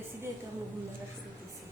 AC দিয়ে কেমন ঘুম লাগা শুরু করছি।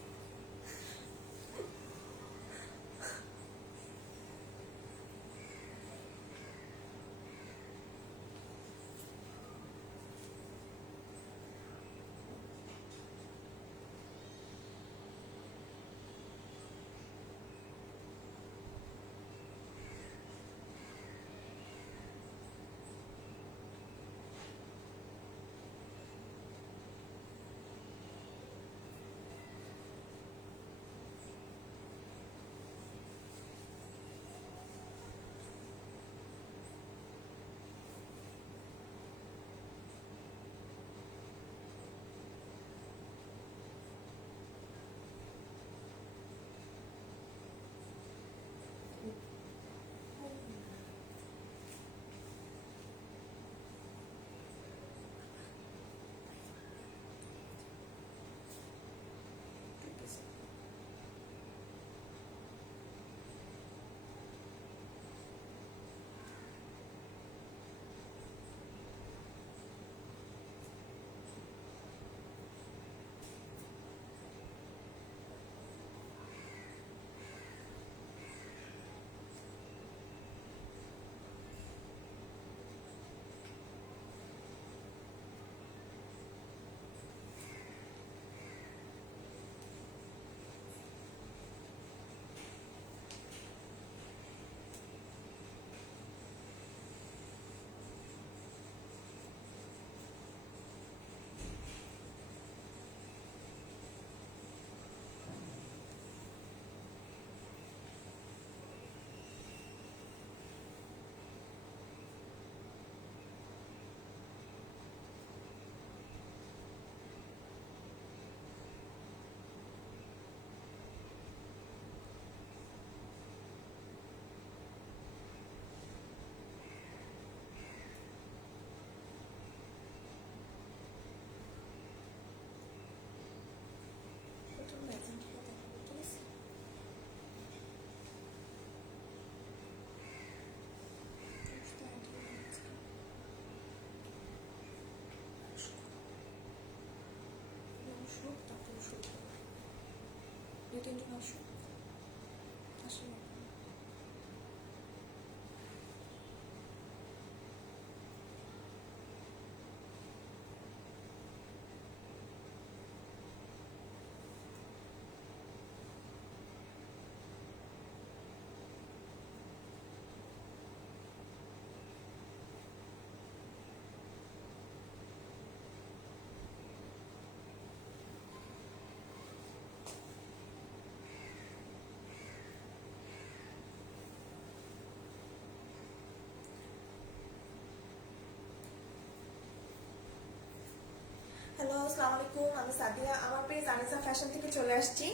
হ্যালো, আসসালামু আলাইকুম। আমি সাদিয়া, আমার পেজ আনিসা ফ্যাশন থেকে চলে আসছি।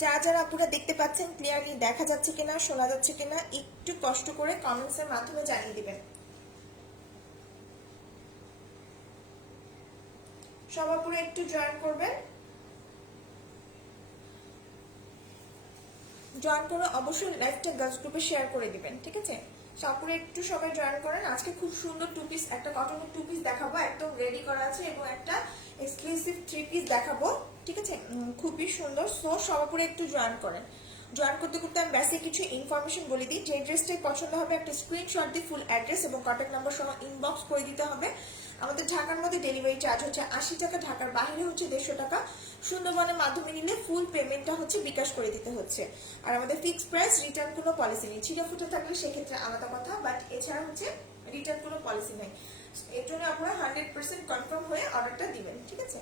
যারা যারা আপুরা দেখতে পাচ্ছেন ক্লিয়ারলি দেখা যাচ্ছে কিনা, শোনা যাচ্ছে কিনা একটু কষ্ট করে কমেন্টস এর মাধ্যমে জানিয়ে দিবেন। সব আপুরা একটু জয়েন করবেন, জয়েন করে অবশ্যই লাইভটা গার্লস গ্রুপে শেয়ার করে দিবেন, ঠিক আছে? আপুরা একটু সবাই জয়েন করেন। আজকে খুব সুন্দর টু পিস, একটা কটনের টু পিস দেখাবো, একদম রেডি করা আছে, এবং একটা এক্সক্লুসিভ থ্রি পিস দেখাবো, ঠিক আছে? খুবই সুন্দর। সো সবাই একটু জয়েন করেন। জয়েন করতে করতে আমি বেসিক কিছু ইনফরমেশন বলে দিই। যে ড্রেসটাই পছন্দ হবে একটা স্ক্রিনশট দিয়ে ফুল অ্যাড্রেস এবং কন্ট্যাক্ট নাম্বার সহ ইনবক্স করে দিতে হবে। আমাদের ঢাকার মধ্যে ডেলিভারি চার্জ হচ্ছে 80 টাকা, ঢাকার বাইরে হচ্ছে 150 টাকা। সুন্দরবনের মাধ্যমে নিলে ফুল পেমেন্টটা হচ্ছে বিকাশ করে দিতে হচ্ছে। আর আমাদের ফিক্সড প্রাইস, রিটার্ন কোনো পলিসি নেই। ছিঁড়ে ফুটে থাকলে সেক্ষেত্রে আলাদা কথা, বাট এছাড়া হচ্ছে রিটার্ন কোনো পলিসি নেই। এর জন্য আপনারা 100% কনফার্ম হয়ে অর্ডারটা দিবেন, ঠিক আছে?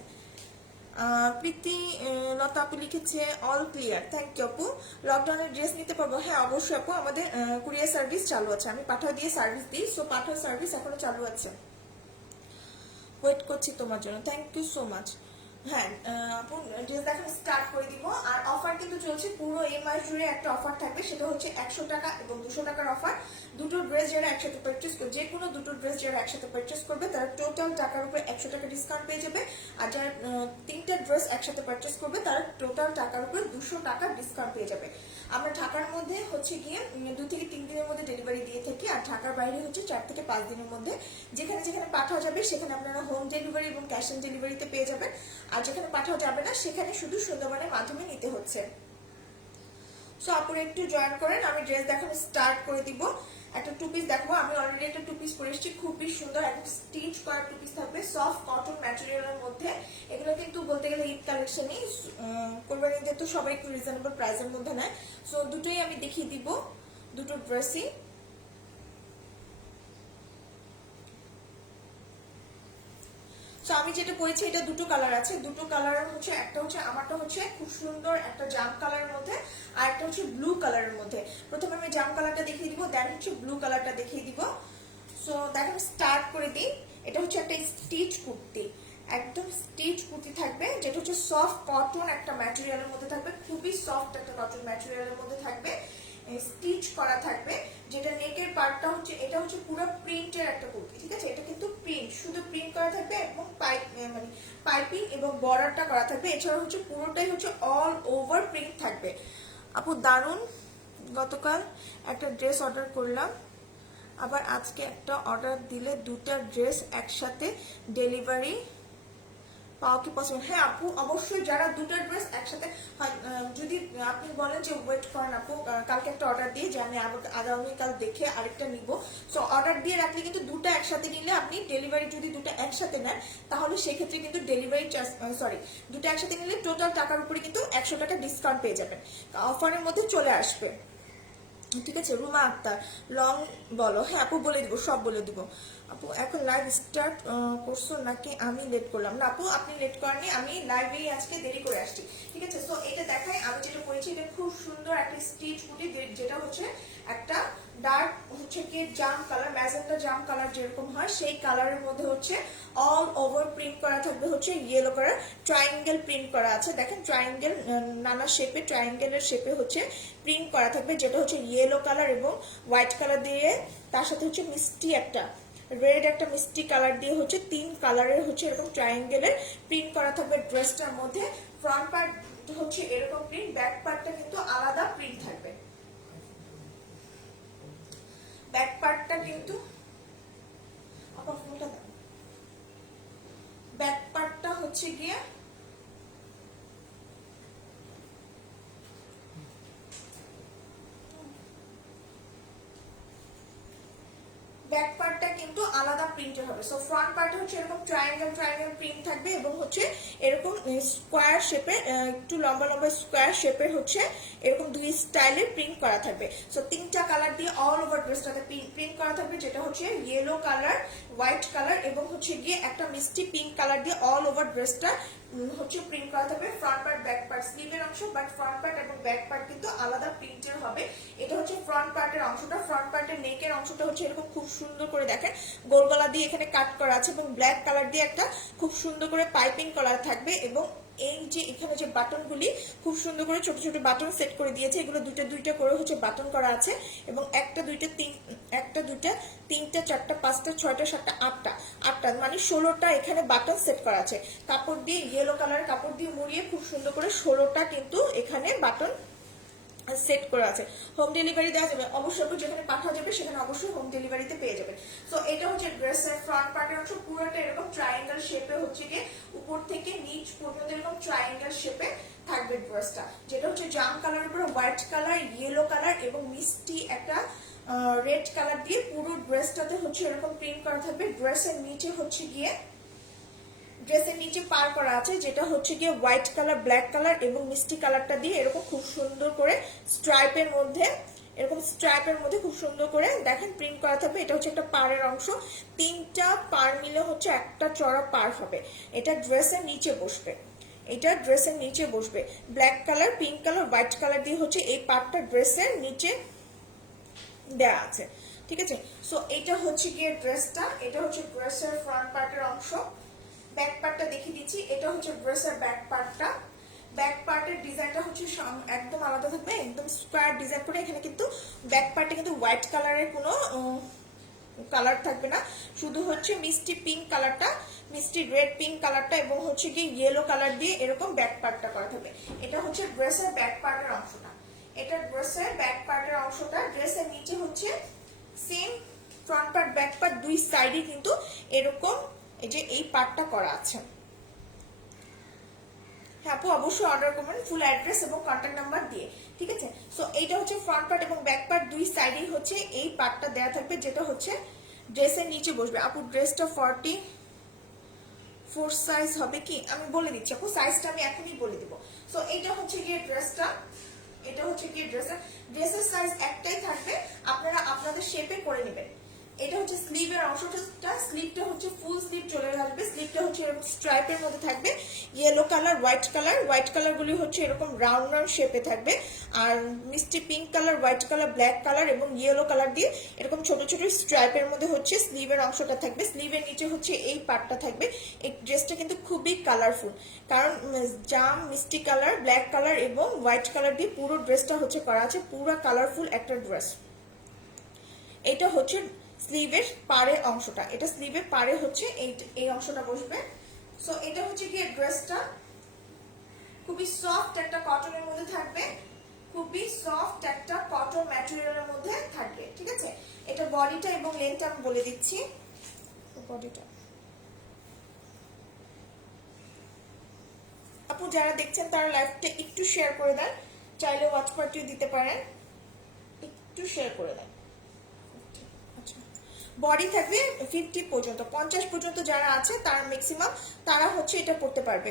প্রীতি লতা আপু লিখেছে অল ক্লিয়ার, থ্যাংক ইউ আপু। লকডাউনের ড্রেস নিতে পারবো? হ্যাঁ অবশ্যই আপু, আমাদের কুরিয়ার সার্ভিস চালু আছে। আমি পাঠাও দিয়ে সার্ভিস দিই, সো পাঠাও সার্ভিস এখনো চালু আছে। ওয়েট করছি তোমার জন্য, থ্যাংক ইউ সো মাচ। হ্যাঁ আপু, ড্রেস দেখানো স্টার্ট করে দিব। আর অফার কিন্তু চলছে পুরো এই মাস জুড়ে। একটা অফার থাকবে, সেটা হচ্ছে 100 টাকা এবং 200 টাকার অফার। দুটো ড্রেস যারা একসাথে পারচেস করবে, যে কোনো দুটো ড্রেস যারা একসাথে পারচেস করবে তারা টোটাল টাকার উপরে 100 টাকা ডিসকাউন্ট পেয়ে যাবে। আর যারা তিনটা ড্রেস একসাথে পারচেস করবে তারা টোটাল টাকার উপরে 200 টাকা ডিসকাউন্ট পেয়ে যাবে। আমরা ঢাকার মধ্যে হচ্ছে গিয়ে 2 থেকে 3 দিনের মধ্যে ডেলিভারি দিয়ে থাকি, আর ঢাকার বাইরে হচ্ছে 4 থেকে 5 দিনের মধ্যে। যেখানে যেখানে পাঠানো যাবে সেখানে আপনারা হোম ডেলিভারি এবং ক্যাশ অন ডেলিভারিতে পেয়ে যাবেন, আর যেখানে পাঠানো যাবে না সেখানে শুধু সুন্দরবনের মাধ্যমে নিতে হচ্ছে। সো আপুরা একটু জয়েন করেন, আমি ড্রেস দেখানো স্টার্ট করে দিব। একটা টু পিস দেখাবো, আমি অলরেডি একটা টু পিস পরে এসেছি, খুবই সুন্দর একদম স্টিচ করা টু পিস থাকবে, সফট কটন ম্যাটেরিয়ালের মধ্যে। এগুলো কিন্তু বলতে গেলে ঈদ কালেকশনই, কোরবানি ঈদে তো সবাই একটু রিজনেবল প্রাইসের মধ্যে নেয়। সো দুটোই আমি দেখিয়ে দিব, দুটো ড্রেসই। সো আমি যেটা পরেছি এটা দুটো কালার আছে, দুটো কালার হচ্ছে, একটা হচ্ছে আমারটা হচ্ছে খুব সুন্দর একটা জাম কালারের মধ্যে, আর একটা হচ্ছে ব্লু কালারের মধ্যে। প্রথমে আমি জাম কালারটা দেখিয়ে দিব, দেন হচ্ছে ব্লু কালারটা দেখিয়ে দিব। সো দেখেন স্টার্ট করে দিই। এটা হচ্ছে একটা স্টিচ কুর্তি, একদম স্টিচ কুর্তি থাকবে, যেটা হচ্ছে সফট কটন একটা ম্যাটেরিয়ালের মধ্যে থাকবে, খুবই সফট একটা কটন ম্যাটেরিয়ালের মধ্যে থাকবে, স্টিচ করা থাকবে। যেটা নেকের পার্টটা হচ্ছে, এটা হচ্ছে পুরো প্রিন্টের একটা কুর্তি, ঠিক আছে? এটা কিন্তু প্রিন্ট, শুধু প্রিন্ট করা থাকবে এবং মানে পাইপিং এবং বর্ডারটা করা থাকবে। এছাড়া হচ্ছে পুরোটাই হচ্ছে অল ওভার প্রিন্ট থাকবে। আপু দারুন, গতকাল একটা ড্রেস অর্ডার করলাম, আবার আজকে একটা অর্ডার দিলে দুটা ড্রেস একসাথে ডেলিভারি পাওয়া কি পসিবল? হ্যাঁ আপু, অবশ্যই। যারা দুটো ড্রেস একসাথে, যদি আপনি বলেন যে ওয়েট করেন আপু, কালকে একটা অর্ডার দিয়ে যে আমি আগামীকাল দেখে আরেকটা নিব, সো অর্ডার দিয়ে রাখলে কিন্তু দুটো একসাথে নিলে আপনি ডেলিভারি যদি দুটো একসাথে নেন তাহলে সেক্ষেত্রে কিন্তু ডেলিভারি চার্জ, সরি, দুটো একসাথে নিলে টোটাল টাকার উপরে কিন্তু 100 টাকা ডিসকাউন্ট পেয়ে যাবেন, অফারের মধ্যে চলে আসবে, ঠিক আছে? রুমা আক্তার, লং বলো। হ্যাঁ আপু বলে দিব, সব বলে দিব। আপু এখন লাইভ স্টার্ট করছো নাকি আমি লেট করলাম? না আপু, আপনি লেট করেননি, আমি লাইভেই আজকে দেরি করে আসছি, ঠিক আছে? সো এটা দেখাই, আমি যেটা করেছি, এটা খুব সুন্দর একটা স্টিচ কুর্তি, যেটা হচ্ছে একটা ডার্ক হচ্ছে কি জাম কালার, ম্যাজেন্টা জাম কালার যেরকম হয় সেই কালারের মধ্যে হচ্ছে অল ওভার প্রিন্ট করা থাকবে, হচ্ছে ইয়েলো কালার ট্রায়াঙ্গেল প্রিন্ট করা আছে। দেখেন ট্রায়াঙ্গেল, নানা শেপে, ট্রায়াঙ্গেলের শেপে হচ্ছে প্রিন্ট করা থাকবে, যেটা হচ্ছে ইয়েলো কালার এবং হোয়াইট কালার দিয়ে, তার সাথে হচ্ছে মিষ্টি একটা রেড একটা মিষ্টি কালার দিয়ে হচ্ছে 3 কালারের হচ্ছে এরকম ট্রায়াঙ্গেলের প্রিন্ট করা থাকবে ড্রেসটার মধ্যে। ফ্রন্ট পার্ট হচ্ছে এরকম প্রিন্ট, ব্যাক পার্টটা কিন্তু আলাদা প্রিন্ট থাকবে। ব্যাক পার্টটা কিন্তু ব্যাক পার্টটা হচ্ছে গিয়ে ব্যাক পার্টটা কিন্তু আলাদা প্রিন্টের হবে। সো ফ্রন্ট পার্টে হচ্ছে এরকম ট্রায়াঙ্গেল প্রিন্ট থাকবে এবং হচ্ছে এরকম স্কোয়ার শেপে, একটু লম্বা লম্বা স্কোয়ার শেপের হচ্ছে এরকম দুই স্টাইলের প্রিন্ট করা থাকবে। সো 3টা কালার দিয়ে অল ওভার ড্রেসটাতে প্রিন্ট করা থাকবে, যেটা হচ্ছে ইয়েলো কালার, হোয়াইট কালার এবং হচ্ছে গিয়ে একটা মিষ্টি পিঙ্ক কালার দিয়ে অল ওভার ড্রেসটা হচ্ছে প্রিন্ট করা থাকবে। ফ্রন্ট পার্ট, ব্যাক পার্ট, স্লিভের অংশ, বাট ফ্রন্ট পার্ট এবং ব্যাক পার্ট কিন্তু আলাদা প্রিন্টের হবে। এটা হচ্ছে ফ্রন্ট পার্টের অংশটা। ফ্রন্ট পার্টের নেকের অংশটা হচ্ছে এরকম খুব সুন্দর করে দেখেন গোল গলা দিয়ে এখানে কাট করা আছে এবং ব্ল্যাক কালার দিয়ে একটা খুব সুন্দর করে পাইপিং করা থাকবে, এবং এই যে এখানে যে বাটনগুলি খুব সুন্দর করে ছোট ছোট বাটন সেট করে দিয়েছে, এগুলো দুইটা দুইটা করে হচ্ছে বাটন করা আছে, এবং একটা দুইটা তিনটা চারটা পাঁচটা ছয়টা সাতটা আটটা মানে 16টা এখানে বাটন সেট করা আছে। কাপড় দিয়ে, ইয়েলো কালারের কাপড় দিয়ে মুড়িয়ে খুব সুন্দর করে 16টা কিন্তু এখানে বাটন সেট করা আছে। হোম ডেলিভারি দেওয়া যাবে অবশ্যই, যেখানে পাঠানো যাবে সেখানে অবশ্যই হোম ডেলিভারিতে পেয়ে যাবে। সো এটা হচ্ছে ড্রেসের ফ্রন্ট পার্টের অংশ, পুরোটা এরকম ট্রায়াঙ্গেল শেপে হচ্ছে গিয়ে উপর থেকে নিচ পর্যন্ত এরকম ট্রায়াঙ্গেল শেপে থাকবে ড্রেসটা, যেটা হচ্ছে জাম কালারের উপরে হোয়াইট কালার, ইয়েলো কালার এবং মিষ্টি একটা রেড কালার দিয়ে পুরো ড্রেসটাতে হচ্ছে এরকম প্রিন্ট করা থাকবে। ড্রেসের নিচে হচ্ছে গিয়ে ড্রেসের নিচে পার করা আছে, যেটা হচ্ছে গিয়ে হোয়াইট কালার, ব্ল্যাক কালার এবং মিষ্টি কালারটা দিয়ে এরকম খুব সুন্দর করে স্ট্রাইপের মধ্যে, এরকম স্ট্রাইপের মধ্যে খুব সুন্দর করে দেখেন প্রিন্ট করা থাকবে। এটা হচ্ছে একটা পাড়ের অংশ, 3টা পার মিলে হচ্ছে একটা চড়া পার হবে। এটা ড্রেসের নিচে বসবে, এটা ড্রেসের নিচে বসবে। Black colour, pink colour, white colour দিয়ে হচ্ছে এই পার্টটা ড্রেসের নিচে দেয়া আছে, ঠিক আছে? সো এটা হচ্ছে গিয়ে ড্রেসটা, এটা হচ্ছে ড্রেসের ফ্রন্ট পার্টের অংশ। ব্যাক পার্টটা দেখিয়ে দিচ্ছি, এটা হচ্ছে ড্রেসের ব্যাক পার্টটা। ব্যাক পার্টের ডিজাইনটা হচ্ছে একদম আলাদা থাকবে, একদম স্কোয়ার ডিজাইন করে। এখানে কিন্তু ব্যাক পার্টে কিন্তু হোয়াইট কালারের কোনো কালার থাকবে না, শুধু হচ্ছে মিষ্টি পিঙ্ক কালারটা, মিষ্টি রেড পিঙ্ক কালারটা এবং হচ্ছে কি ইয়েলো কালার দিয়ে এরকম ব্যাক পার্টটা করা থাকবে। এটা হচ্ছে ড্রেসের ব্যাক পার্টের অংশটা। এটা ড্রেসের ব্যাক পার্টের অংশটা। ড্রেসের নিচে হচ্ছে same front part back part দুই সাইডে কিন্তু এরকম এই যে এই পার্টটা করা আছে। হ্যাঁ আপু অবশ্যই অর্ডার করবেন ফুল অ্যাড্রেস এবং কন্ট্যাক্ট নাম্বার দিয়ে, ঠিক আছে। সো এইটা হচ্ছে ফ্রন্ট পার্ট এবং ব্যাক পার্ট দুই সাইডেই হচ্ছে এই পার্টটা দেয়া থাকবে, যেটা হচ্ছে ড্রেসের নিচে বসবে। আপু ড্রেসটা 44 সাইজ হবে কি আমি বলে দিচ্ছি আপু, সাইজটা আমি এখনই বলে দিব। সো এইটা হচ্ছে গিয়ে ড্রেসটা, এটা হচ্ছে গিয়ে ড্রেসের সাইজ একটাই থাকবে, আপনারা আপনাদের শেপে করে নেবেন। এটা হচ্ছে স্লিভের অংশটা, স্লিভটা হচ্ছে ফুল স্লিভ চলে আসবে। স্লিভটা হচ্ছে এরকম স্ট্রাইপের মধ্যে থাকবে, ইয়েলো কালার হোয়াইট কালার গুলি হচ্ছে এরকম রাউন্ড রাউন্ড শেপে থাকবে। আর মিষ্টি pink colour, white colour, black colour এবং ইয়েলো কালার দিয়ে এরকম ছোট ছোট স্ট্রাইপের মধ্যে হচ্ছে স্লিভের অংশটা থাকবে। স্লিভের নিচে হচ্ছে এই পার্টটা থাকবে। এই ড্রেসটা কিন্তু খুবই কালারফুল, কারণ জাম মিষ্টি কালার, ব্ল্যাক কালার এবং হোয়াইট কালার দিয়ে পুরো ড্রেসটা হচ্ছে করা আছে, পুরো কালারফুল একটা ড্রেস। এটা হচ্ছে স্লিভের পাড়ের অংশটা, এটা স্লিভের পাড়ে হচ্ছে এই অংশটা বসবে। সো এটা হচ্ছে কি ড্রেসটা খুবই সফট একটা কটনের মধ্যে থাকবে, খুবই সফট একটা কটন ম্যাটেরিয়ালের মধ্যে থাকবে, ঠিক আছে। এটা বডিটা এবং লেন্থটা আমি বলে দিচ্ছি। বডিটা আপু যারা দেখছেন তারা লাইভটা একটু শেয়ার করে দেন, চাইলে ওয়াচ পার্টিও দিতে পারেন, একটু শেয়ার করে দেন। বডি থাকবে 50 পর্যন্ত, 50 পর্যন্ত যারা আছে তারা ম্যাক্সিমাম তারা হচ্ছে এটা পড়তে পারবে।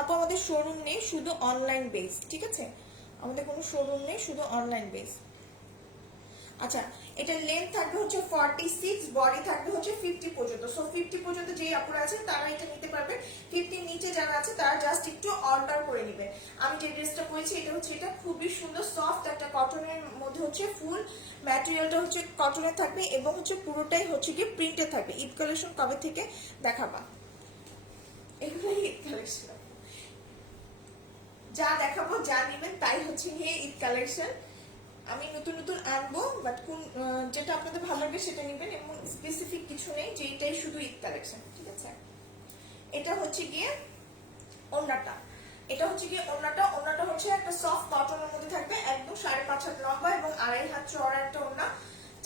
আপু আমাদের শোরুম নেই, শুধু অনলাইন বেস, ঠিক আছে। আমাদের কোনো শোরুম নেই, শুধু অনলাইন বেস। আচ্ছা এটা লেন্থ থাকবে হচ্ছে 46, বডি থাকবে হচ্ছে 50 পর্যন্ত। সো 50 পর্যন্ত যেই আপুরা আছেন তারা এটা নিতে পারবে। 50 নিচে যারা আছে তারা জাস্ট একটু অর্ডার করে নেবেন। আমি যে ড্রেসটা পরেছি এটা হচ্ছে এটা খুবই সুন্দর সফট একটা কটনের মধ্যে হচ্ছে ফুল ম্যাটেরিয়ালটা হচ্ছে কটনের থাকবে এবং হচ্ছে পুরোটাই হচ্ছে কি প্রিন্টেড থাকবে। ঈদ কালেকশন কবে থেকে দেখাবা? এগুলোই ঈদ কালেকশন, যা দেখাবো যা নেবেন তাই হচ্ছে গিয়ে ঈদ কালেকশন। আমি নতুন নতুন আনবো, বাট কোন যেটা আপনাদের ভালো লাগবে সেটা নেবেন, এমন স্পেসিফিক কিছু নেই যে এটাই শুধু ঈদ কালেকশন, ঠিক আছে। এটা হচ্ছে গিয়ে ওড়নাটা, এটা হচ্ছে গিয়ে ওড়নাটা হচ্ছে একটা সফট কটনের মধ্যে থাকবে, একদম 5.5 হাত লম্বা এবং 2.5 হাত চওড়া একটা ওড়না।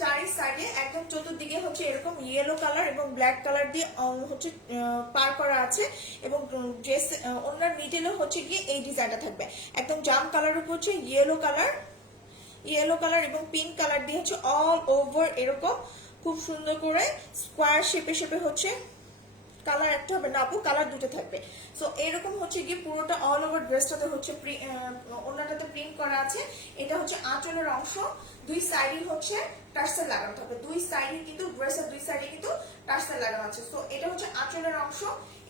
চারি সাইডে একদম চতুর্দিকে হচ্ছে এরকম ইয়েলো কালার এবং ব্ল্যাক কালার দিয়ে হচ্ছে পার করা আছে এবং ড্রেস ওড়নার মিডলে হচ্ছে গিয়ে এই ডিজাইনটা থাকবে। একদম জাম কালারের উপর হচ্ছে ইয়েলো কালার এবং পিঙ্ক কালার দিয়ে হচ্ছে অল ওভার এরকম খুব সুন্দর করে স্কোয়ার শেপে হচ্ছে কালার একটা হবে না আপু, কালার দুটো থাকবে। সো এরকম হচ্ছে গিয়ে পুরোটা অল ওভার ড্রেসটাতে হচ্ছে ওড়নাটাতে প্রিন্ট করা আছে। এটা হচ্ছে আঁচলের অংশ, দুই সাইডে হচ্ছে টার্সেল লাগানো থাকবে, দুই সাইডে কিন্তু ড্রেসের দুই সাইডে কিন্তু টার্সেল লাগানো আছে। সো এটা হচ্ছে আঁচলের অংশ,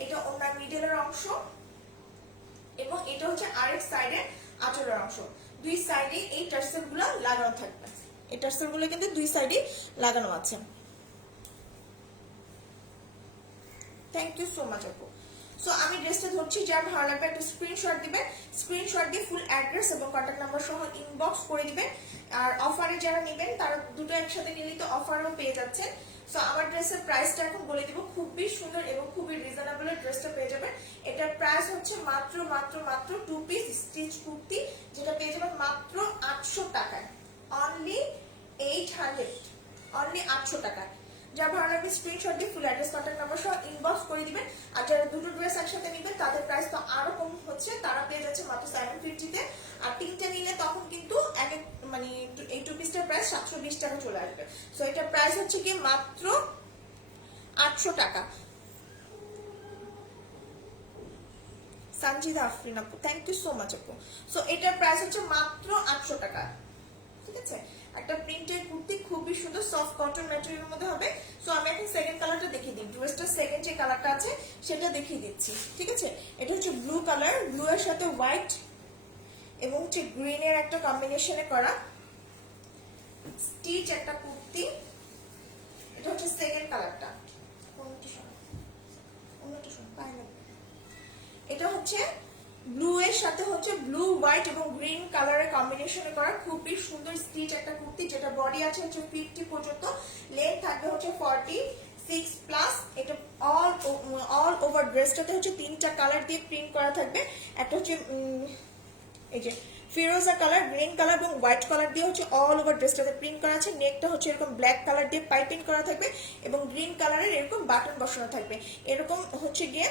এটা ওড়নার মিডলের অংশ এবং এটা হচ্ছে আরেক সাইডে আঁচলের অংশ। দুই সাইডে এই টার্সেল গুলো লাগানো থাকবে, এই টার্সেল গুলো কিন্তু দুই সাইডে লাগানো আছে। থ্যাংক ইউ সো মাচ আপু। সো আমি ড্রেসটা ধরছি, যার ভালো লাগবে একটা স্ক্রিনশট দিবেন, স্ক্রিনশট দিয়ে ফুল অ্যাড্রেস এবং কন্ট্যাক্ট নাম্বার সহ ইনবক্স করে দিবেন। আর অফারে যারা নেবেন তারা দুটো একসাথে নিলে তো অফারও পেয়ে যাচ্ছেন। সো আমার ড্রেসের প্রাইসটা এখন বলে দিব, খুবই সুন্দর এবং খুবই রিজনেবল ড্রেসটা পেয়ে যাবেন। এটার প্রাইস হচ্ছে মাত্র 2 পিস স্টিচ কুর্তি, যেটা পেয়ে যাবেন মাত্র 800 টাকায়, অনলি 800 টাকায়। যার ভালো লাগবে স্ক্রিনশট দিয়ে ফুল অ্যাড্রেস কন্ট্যাক্ট নাম্বার সহ ইনবক্স করে দিবেন। আর যারা দুটো ড্রেস একসাথে নেবেন তাদের প্রাইস তো আরো কম হচ্ছে, তারা পেয়ে যাচ্ছে মাত্র 750-তে। আর তিনটা নিলে তখন কিন্তু মানে এই 2 পিসটার প্রাইস 720 টাকা চলে আসবে। সো এটা প্রাইস হচ্ছে কি মাত্র 800 টাকা। সঞ্জিদা আফরিন আপু থ্যাংক ইউ সো মাচ আপু। সো এটার প্রাইস হচ্ছে মাত্র 800 টাকা, ঠিক আছে। একটা প্রিন্টেড কুর্তি খুবই সুন্দর সফট কটন ম্যাটেরিয়ালের মধ্যে হবে। সো আমি এখন সেকেন্ড কালারটা দেখিয়ে দিই, ড্রেসটার সেকেন্ড যে কালারটা আছে সেটা দেখিয়ে দিচ্ছি, ঠিক আছে। এটা হচ্ছে ব্লু কালার, ব্লু এর সাথে হোয়াইট এবং হচ্ছে গ্রিন এর একটা কম্বিনেশনে করা স্টিচ একটা কুর্তি। এটা হচ্ছে সেকেন্ড কালারটা, এটা হচ্ছে ব্লু এর সাথে হচ্ছে ব্লু হোয়াইট এবং গ্রিন কালারের কম্বিনেশনে করা খুবই সুন্দর স্টিচ একটা কুর্তি, যেটা বডি আছে হচ্ছে 50 পর্যন্ত, লেন্থ থাকবে হচ্ছে 40, 6+। এটা অল ওভার ড্রেসটাতে হচ্ছে 3টা কালার দিয়ে প্রিন্ট করা থাকবে। একটা হচ্ছে এই যে ফিরোজা কালার, গ্রিন কালার এবং হোয়াইট কালার দিয়ে হচ্ছে অল ওভার ড্রেসটাতে প্রিন্ট করা আছে। নেকটা হচ্ছে এরকম ব্ল্যাক কালার দিয়ে পাইপিং করা থাকবে এবং গ্রিন কালারের এরকম বাটন বসানো থাকবে। এরকম হচ্ছে গিয়ে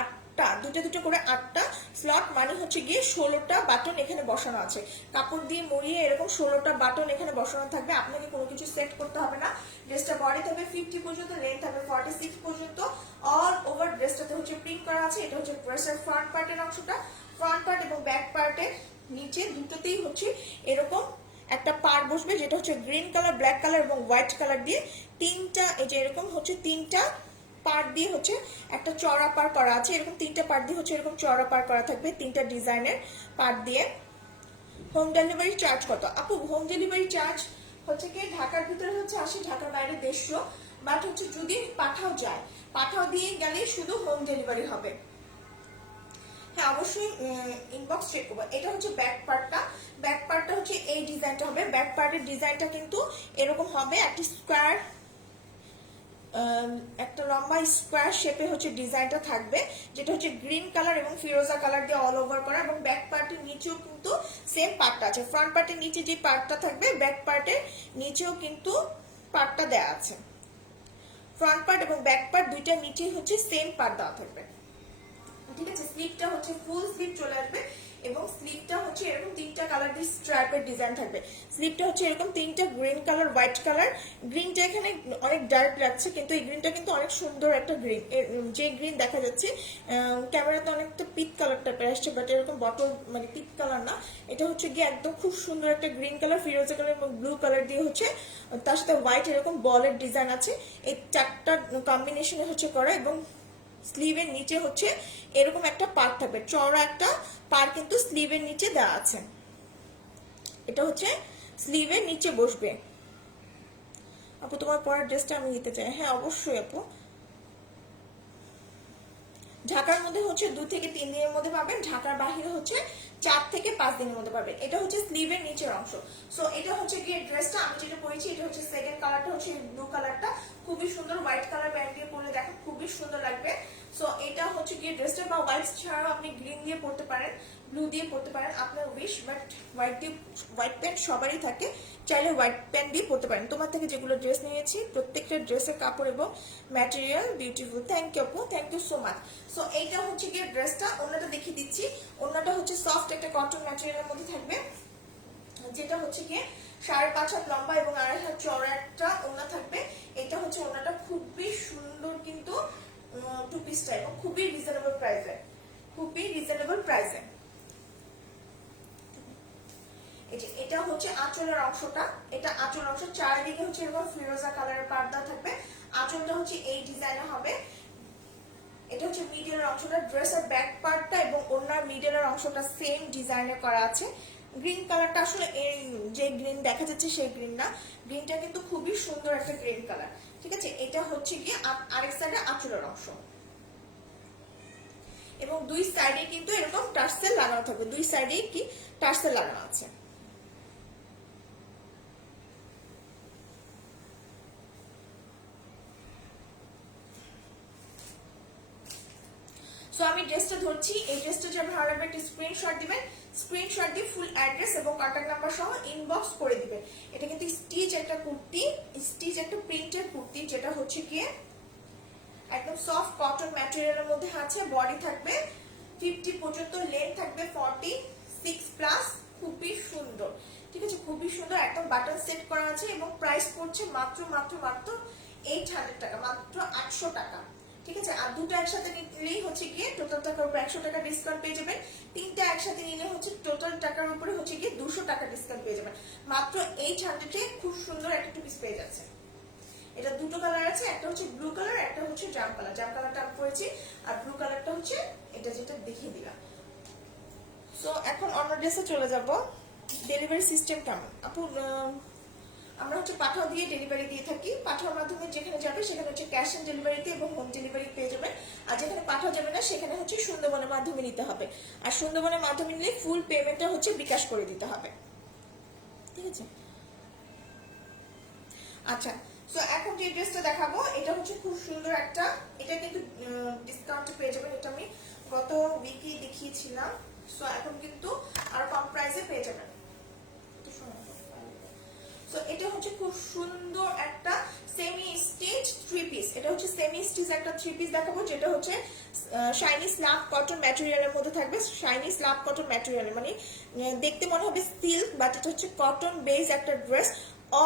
8টা, দুটো করে 8টা স্লট, মানে হচ্ছে গিয়ে 16টা বাটন এখানে বসানো আছে। কাপড় দিয়ে মুড়িয়ে এরকম 16টা বাটন এখানে বসানো থাকবে। আপনাকে কোনো কিছু সেট করতে হবে না। ড্রেসটা বডি থাকবে 50 পর্যন্ত, লেন্থ থাকবে 46 পর্যন্ত। অল ওভার ড্রেসটাতে হচ্ছে প্রিন্ট করা আছে। এটা হচ্ছে ড্রেসের ফ্রন্ট পার্টের অংশটা। ফ্রন্ট পার্ট এবং ব্যাক পার্টের নিচে দুটোতেই হচ্ছে এরকম একটা পার বসবে, যেটা হচ্ছে গ্রিন কালার, ব্ল্যাক কালার এবং হোয়াইট কালার দিয়ে 3টা, এই যে এরকম হচ্ছে 3টা পার্ট দিয়ে হচ্ছে একটা চড়া পার করা আছে। এরকম 3টা পার্ট দিয়ে হচ্ছে এরকম চড়া পার করা থাকবে, 3টা ডিজাইনের পার্ট দিয়ে। হোম ডেলিভারি চার্জ কত আপু? হোম ডেলিভারি চার্জ হচ্ছে কি ঢাকার ভিতরে হচ্ছে 80, ঢাকার বাইরে 150। বাট হচ্ছে যদি পাঠাও যায়, পাঠাও দিয়ে গেলে শুধু হোম ডেলিভারি হবে। হ্যাঁ, অবশ্যই ইনবক্স চেক করবো। এটা হচ্ছে ব্যাক পার্টটা। ব্যাক পার্টটা হচ্ছে এই ডিজাইনটা হবে। ব্যাক পার্টের ডিজাইনটা কিন্তু এরকম হবে, একটা স্কোয়ার, একটা লম্বা স্কোয়ার শেপে হচ্ছে ডিজাইনটা থাকবে, যেটা হচ্ছে গ্রিন কালার এবং ফিরোজা কালার দিয়ে অল ওভার করা। এবং ব্যাক পার্টের নিচেও কিন্তু সেম পার্টটা আছে। ফ্রন্ট পার্টের নিচে যে পার্টটা থাকবে, ব্যাক পার্টের নিচেও কিন্তু পার্টটা দেওয়া আছে। ফ্রন্ট পার্ট এবং ব্যাক পার্ট দুইটার নিচেই হচ্ছে সেম পার্ট দেওয়া থাকবে, ঠিক আছে। স্লিভটা হচ্ছে ফুল স্লিভ চলে আসবে এবং স্লিভটা হচ্ছে এরকম 3টা কালার দিয়ে স্ট্রাইপের ডিজাইন থাকবে। স্লিভটা হচ্ছে এরকম 3টা গ্রিন কালার, হোয়াইট কালার। গ্রিনটা এখানে অনেক ডার্ক লাগছে, কিন্তু এই গ্রিনটা কিন্তু অনেক সুন্দর একটা গ্রিন। যে গ্রিন দেখা যাচ্ছে ক্যামেরাতে অনেকটা পিট কালার টাইপের আসছে, বাট এরকম বটল মানে পিট কালার না। এটা হচ্ছে গিয়ে একদম খুব সুন্দর একটা গ্রিন কালার, ফিরোজা কালার এবং ব্লু কালার দিয়ে হচ্ছে, তার সাথে হোয়াইট এরকম বলের ডিজাইন আছে। এই 4টা কম্বিনেশনে হচ্ছে করা। এবং স্লিভের নিচে হচ্ছে এরকম একটা পার থাকবে, চওড়া একটা পার কিন্তু স্লিভের নিচে দেওয়া আছে। এটা হচ্ছে স্লিভের নিচে বসবে। আপু তোমার পরের ড্রেসটা আমি নিতে চাই। হ্যাঁ অবশ্যই আপু। ঢাকার মধ্যে হচ্ছে 2 থেকে 3 দিনের মধ্যে পাবেন, ঢাকার বাহিরে হচ্ছে 4 থেকে 5 দিনের মধ্যে পাবেন। এটা হচ্ছে স্লিভের নিচের অংশ। সো এটা হচ্ছে গিয়ে ড্রেসটা আমি যেটা পরেছি, এটা হচ্ছে সেকেন্ড কালারটা হচ্ছে ব্লু কালারটা, খুবই সুন্দর। হোয়াইট কালার প্যান্ট দিয়ে পরলে দেখেন খুবই সুন্দর লাগবে। সো এটা হচ্ছে গিয়ে ড্রেসটা, বা হোয়াইট ছাড়াও আপনি গ্রিন দিয়ে পরতে পারেন, ব্লু দিয়ে পরতে পারেন, আপনার উইশ। বাট হোয়াইট প্যান্ট সবারই থাকে, চাইলে হোয়াইট প্যান্ট দিয়ে পরতে পারেন। তোমার থেকে যেগুলো ড্রেস নিয়েছি প্রত্যেকটা ড্রেসের কাপড় এবং ম্যাটেরিয়াল বিউটিফুল। থ্যাংক ইউ আপু, thank you so much. So এইটা হচ্ছে গিয়ে ড্রেসটা। ওনাটা দেখিয়ে দিচ্ছি। ওনাটা হচ্ছে সফট একটা কটন ম্যাটেরিয়ালের মধ্যে থাকবে, যেটা হচ্ছে গিয়ে 5.5 হাত লম্বা এবং 2.5 হাত চওড়া একটা ওনা থাকবে। এটা হচ্ছে ওনাটা, খুবই সুন্দর কিন্তু টু পিসটা, এবং খুবই রিজনেবল প্রাইসে, খুবই রিজনেবল প্রাইসে। এটা হচ্ছে আঁচলের অংশটা। এটা আঁচল অংশ, চারিদিকে হচ্ছে এরকম ফিরোজা কালারের পর্দা থাকবে। আঁচলটা হচ্ছে এই ডিজাইনে হবে। এটা হচ্ছে মিডলের অংশটা। ড্রেসের ব্যাক পার্টটা এবং ওনার মিডলের অংশটা সেম ডিজাইনে করা আছে। গ্রিন কালারটা আসলে এই যে গ্রিন দেখা যাচ্ছে সেই গ্রিন না, গ্রিনটা কিন্তু খুবই সুন্দর একটা গ্রিন কালার, ঠিক আছে। এটা হচ্ছে গিয়ে আরেক সাইডে আঁচলের অংশ, এবং দুই সাইডে কিন্তু এরকম টার্সেল লাগানো থাকবে। দুই সাইডে কি টার্সেল লাগানো আছে। সো আমি ড্রেসটা ধরছি। এই ড্রেসটা যে ভালো লাগবে একটা স্ক্রিনশট দিবেন, স্ক্রিনশট দিয়ে ফুল অ্যাড্রেস এবং কন্ট্যাক্ট নাম্বার সহ ইনবক্স করে দিবেন। এটা কিন্তু স্টিচ একটা কুর্তি, স্টিচ একটা প্রিন্টের কুর্তি, যেটা হচ্ছে গিয়ে একদম সফট কটন ম্যাটেরিয়ালের মধ্যে আছে। বডি থাকবে 50 পর্যন্ত, লেন্থ থাকবে 46+। খুবই সুন্দর, ঠিক আছে, খুবই সুন্দর। একদম বাটন সেট করা আছে এবং প্রাইস পড়ছে মাত্র 800 টাকা, মাত্র 800 টাকা, ঠিক আছে। আর দুটো একসাথে নিলেই হচ্ছে গিয়ে টোটাল টাকার উপর 100 টাকা ডিসকাউন্ট পেয়ে যাবেন। 3টা একসাথে নিলে হচ্ছে টোটাল টাকার উপরে হচ্ছে গিয়ে 200 টাকা ডিসকাউন্ট পেয়ে যাবেন। মাত্র 800-এ খুব সুন্দর একটা টু পিস পেয়ে যাচ্ছে। এটা দুটো কালার আছে, একটা হচ্ছে ব্লু কালার, একটা হচ্ছে জাম কালার। জাম কালারটা আমি পরেছি, আর ব্লু কালারটা হচ্ছে এটা যেটা দেখিয়ে দিলাম। সো এখন অন্য ড্রেসে চলে যাব। ডেলিভারি সিস্টেম কেমন আপু? আমরা হচ্ছে পাঠাও দিয়ে ডেলিভারি দিয়ে থাকি। পাঠাওয়ার মাধ্যমে যেখানে যাবে সেখানে হচ্ছে ক্যাশ অন ডেলিভারিতে এবং হোম ডেলিভারি পেয়ে যাবেন। আর যেখানে পাঠাও যাবে না সেখানে হচ্ছে সুন্দরবনের মাধ্যমে নিতে হবে। আর সুন্দরবনের মাধ্যমে নিলে ফুল পেমেন্টটা হচ্ছে বিকাশ করে দিতে হবে, ঠিক আছে। আচ্ছা, সো এখন যে ড্রেসটা দেখাবো এটা হচ্ছে খুব সুন্দর একটা, এটা কিন্তু ডিসকাউন্টে পেয়ে যাবেন। এটা আমি গত উইকে দেখিয়েছিলাম, সো এখন কিন্তু আর কম প্রাইসে পেয়ে যাবেন। সো এটা হচ্ছে খুব সুন্দর একটা সেমি স্টিচ থ্রি পিস। এটা হচ্ছে সেমি স্টিচ একটা থ্রি পিস দেখাবো, যেটা হচ্ছে শাইনি স্ল্যাব কটন ম্যাটেরিয়ালের মধ্যে থাকবে। শাইনি স্ল্যাব কটন ম্যাটেরিয়াল মানে দেখতে মনে হবে সিল্ক, বাট এটা হচ্ছে কটন বেস একটা ড্রেস।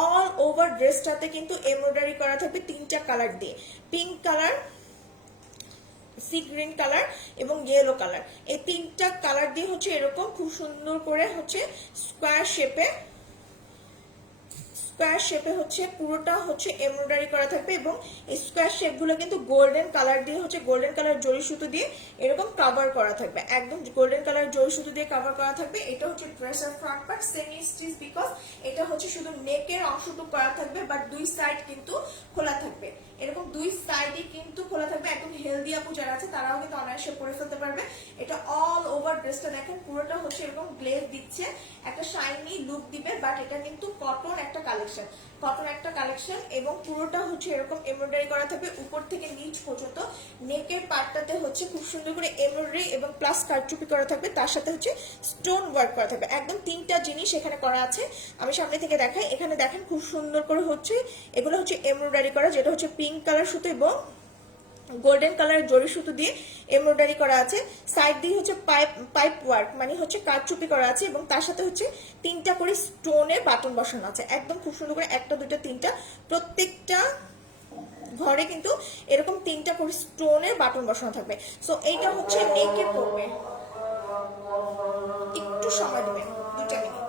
অল ওভার ড্রেসটাতে কিন্তু এমব্রয়ডারি করা থাকবে তিনটা কালার দিয়ে, pink colour, sea green colour এবং ইয়েলো কালার। এই তিনটা কালার দিয়ে হচ্ছে এরকম খুব সুন্দর করে হচ্ছে স্কোয়ার শেপে হচ্ছে পুরোটা হচ্ছে এমব্রয়ডারি করা থাকবে, এবং এই স্কোয়ার শেপ গুলো কিন্তু গোল্ডেন কালার দিয়ে হচ্ছে গোল্ডেন কালার জরি সুতো দিয়ে এরকম কভার করা থাকবে, একদম গোল্ডেন কালার জরি সুতো দিয়ে কভার করা থাকবে। এটা হচ্ছে ড্রেসের front part, semi stitch, because এটা হচ্ছে শুধু নেকের অংশটুকু করা থাকবে, বাট দুই সাইড কিন্তু খোলা থাকবে। এরকম দুই সাইডে কিন্তু খোলা থাকবে। একদম হেলদি আপু যারা আছে তারাও কিন্তু অনায়াসে পরে ফেলতে পারবে। এটা অল ওভার ড্রেসটা দেখেন পুরোটা হচ্ছে এরকম গ্লেজ দিচ্ছে, একটা শাইনি লুক দিবে, বাট এটা কিন্তু কটন একটা কালেকশন এবং পুরোটা হচ্ছে এরকম এমব্রয়ডারি করা থাকবে উপর থেকে নিচ পর্যন্ত। নেকের পার্টটাতে হচ্ছে খুব সুন্দর করে এমব্রয়ডারি এবং প্লাস কারচুপি করা থাকবে, তার সাথে হচ্ছে স্টোন ওয়ার্ক করা থাকবে। একদম তিনটা জিনিস এখানে করা আছে, আমি সামনে থেকে দেখাই। এখানে দেখেন খুব সুন্দর করে হচ্ছে এগুলো হচ্ছে এমব্রয়ডারি করা, যেটা হচ্ছে পিঙ্ক কালার সুতো এবং গোল্ডেন কালারের জরি সুতো দিয়ে এমব্রয়ডারি করা আছে। সাইড দিয়ে হচ্ছে পাইপ ওয়ার্ক মানে হচ্ছে কারচুপি করা আছে, এবং তার সাথে হচ্ছে তিনটা করে স্টোনের বাটন বসানো আছে। একদম খুব সুন্দর করে একটা দুইটা তিনটা প্রত্যেকটা ঘরে কিন্তু এরকম তিনটা করে স্টোনের বাটন বসানো থাকবে। সো এইটা হচ্ছে নেকে পড়বে, একটু সময় দেবেন 2 minute.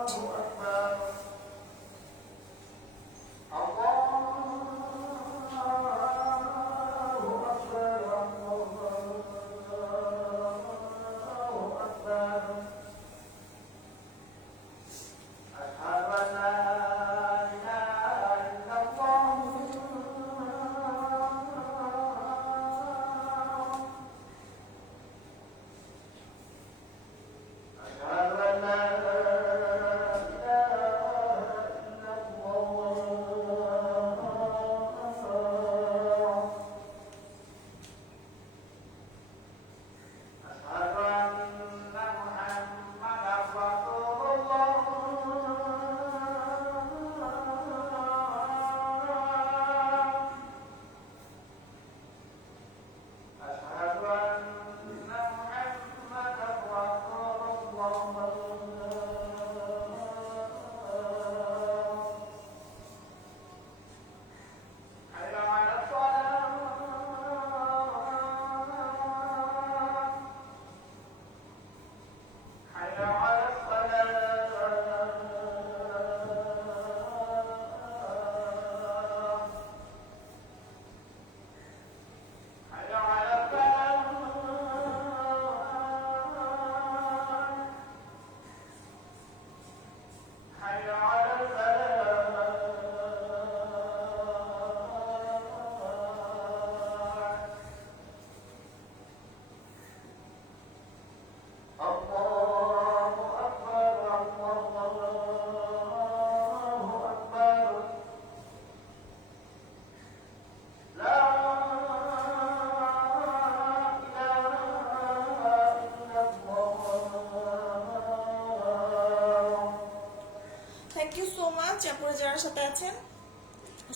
Thank you so much আপনারা যারা সাথে আছেন।